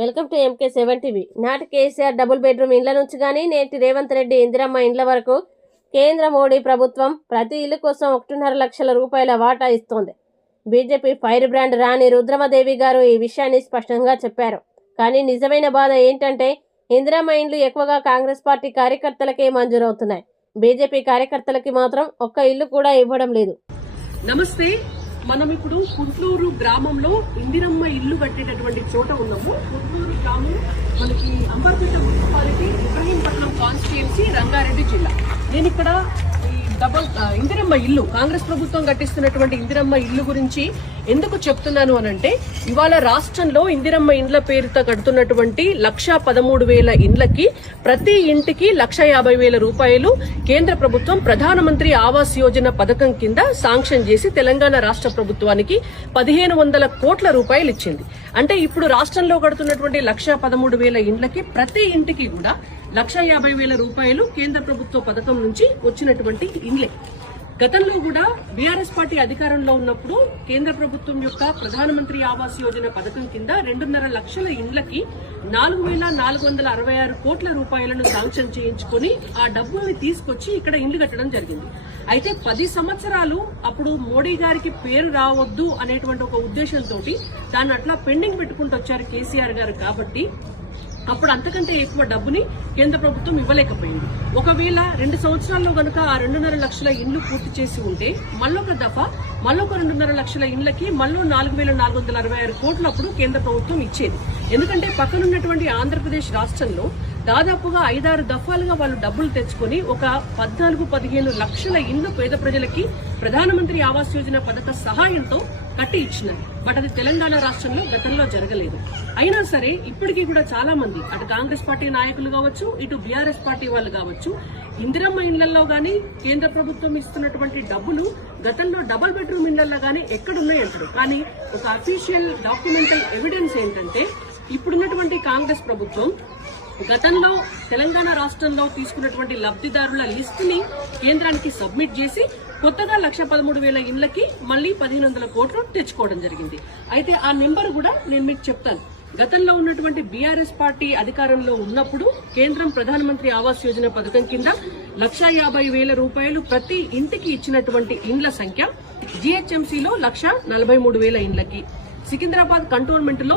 Welcome to MK seven TV నాటి KCR double bedroom ఇండ్ల నుంచి కానీ నేటి రేవంత్ రెడ్డి ఇందిరమ్మ ఇండ్ల వరకు కేంద్ర మోడీ ప్రభుత్వం ప్రతి ఇల్లు కోసం ఒకటిన్నర లక్షల రూపాయల వాటా ఇస్తోంది. BJP fire brand Rani Rudramadevi గారు ఈ విషయాన్ని స్పష్టంగా చెప్పారు. కానీ నిజమైన బాధ ఏంటంటే ఇందిరమ్మ ఇండ్లు ఎక్కువగా కాంగ్రెస్ పార్టీ కార్యకర్తలకే మంజూరవుతున్నాయి. బీజేపీ కార్యకర్తలకి మాత్రం ఒక్క ఇల్లు కూడా ఇవ్వడం లేదు. నమస్తే. మనం ఇప్పుడు కుంట్లూరు గ్రామంలో ఇందిరమ్మ ఇల్లు కట్టేటటువంటి చోట ఉన్నాము. కుంట్లూరు గ్రామం మనకి అంబర్పేట మున్సిపాలిటీ ఇబ్రహీంపట్నం కాన్స్టిట్యున్సీ రంగారెడ్డి జిల్లా. నేను ఇక్కడ ఈ డబల్ ఇందిరమ్మ ఇల్లు కాంగ్రెస్ ప్రభుత్వం కట్టిస్తున్నటువంటి ఇందిరమ్మ ఇల్లు గురించి ఎందుకు చెప్తున్నాను అనంటే ఇవాళ రాష్ట్రంలో ఇందిరమ్మ ఇండ్ల పేరుతో కడుతున్నటువంటి లక్ష పదమూడు వేల ఇండ్లకి ప్రతి ఇంటికి లక్ష యాభై వేల రూపాయలు కేంద్ర ప్రభుత్వం ప్రధానమంత్రి ఆవాస్ యోజన పథకం కింద శాంక్షన్ చేసి తెలంగాణ రాష్ట్ర ప్రభుత్వానికి పదిహేను వందల కోట్ల రూపాయలు ఇచ్చింది. అంటే ఇప్పుడు రాష్ట్రంలో కడుతున్నటువంటి లక్ష పదమూడు వేల ఇండ్లకి ప్రతి ఇంటికి కూడా లక్ష యాభై వేల రూపాయలు కేంద్ర ప్రభుత్వ పథకం నుంచి వచ్చినటువంటి ఇండ్లే. గతంలో కూడా బీఆర్ఎస్ పార్టీ అధికారంలో ఉన్నప్పుడు కేంద్ర ప్రభుత్వం యొక్క ప్రధానమంత్రి ఆవాస్ యోజన పథకం కింద రెండున్నర లక్షల ఇండ్లకి నాలుగు వేల నాలుగు వందల అరవై ఆరు కోట్ల రూపాయలను శాంక్షన్ చేయించుకుని ఆ డబ్బుల్ని తీసుకొచ్చి ఇక్కడ ఇండ్లు కట్టడం జరిగింది. అయితే పది సంవత్సరాలు అప్పుడు మోడీ గారికి పేరు రావద్దు అనేటువంటి ఒక ఉద్దేశంతో దాన్ని అట్లా పెండింగ్ పెట్టుకుంటూ వచ్చారు కేసీఆర్ గారు కాబట్టి అప్పుడు అంతకంటే ఎక్కువ డబ్బుని కేంద్ర ప్రభుత్వం ఇవ్వలేకపోయింది. ఒకవేళ రెండు సంవత్సరాల్లో గనుక ఆ రెండున్నర లక్షల ఇండ్లు పూర్తి చేసి ఉంటే మళ్ళొక దఫా మళ్ళొక రెండున్నర లక్షల ఇండ్లకి మళ్ళీ నాలుగు వేల నాలుగు వందల అరవై ఆరు కోట్లు అప్పుడు కేంద్ర ప్రభుత్వం ఇచ్చేది. ఎందుకంటే పక్కనున్నటువంటి ఆంధ్రప్రదేశ్ రాష్ట్రంలో దాదాపుగా ఐదారు దఫాలుగా వాళ్ళు డబ్బులు తెచ్చుకొని ఒక పద్నాలుగు పదిహేను లక్షల ఇండ్లు పేద ప్రజలకి ప్రధానమంత్రి ఆవాస్ యోజన పథక సహాయంతో కట్టి ఇచ్చినారు. బట్ అది తెలంగాణ రాష్ట్రంలో గతంలో జరగలేదు. అయినా సరే ఇప్పటికీ కూడా చాలా మంది అటు కాంగ్రెస్ పార్టీ నాయకులు కావచ్చు ఇటు బీఆర్ఎస్ పార్టీ వాళ్ళు కావచ్చు ఇందిరమ్మ ఇళ్ళలో గానీ కేంద్ర ప్రభుత్వం ఇస్తున్నటువంటి డబ్బులు గతంలో డబుల్ బెడ్రూమ్ ఇళ్ళలో గానీ ఎక్కడున్నాయి అంటారు కానీ ఒక అఫీషియల్ డాక్యుమెంటల్ ఎవిడెన్స్ ఏంటంటే ఇప్పుడున్నటువంటి కాంగ్రెస్ ప్రభుత్వం గతంలో తెలంగాణ రాష్ట్రంలో తీసుకున్నటువంటి లబ్ధిదారుల లిస్టుని కేంద్రానికి సబ్మిట్ చేసి కొత్తగా లక్ష పదమూడు వేల ఇండ్లకి మళ్ళీ పదిహేను వందల కోట్లు తెచ్చుకోవడం జరిగింది. అయితే ఆ నెంబర్ కూడా నేను మీకు చెప్తాను. గతంలో ఉన్నటువంటి బీఆర్ఎస్ పార్టీ అధికారంలో ఉన్నప్పుడు కేంద్రం ప్రధానమంత్రి ఆవాస్ యోజన పథకం కింద లక్ష యాభై వేల రూపాయలు ప్రతి ఇంటికి ఇచ్చినటువంటి ఇండ్ల సంఖ్య జీహెచ్ఎంసీలో లక్ష నలభై మూడు వేల ఇండ్లకి. సికింద్రాబాద్ కంటోన్మెంట్లో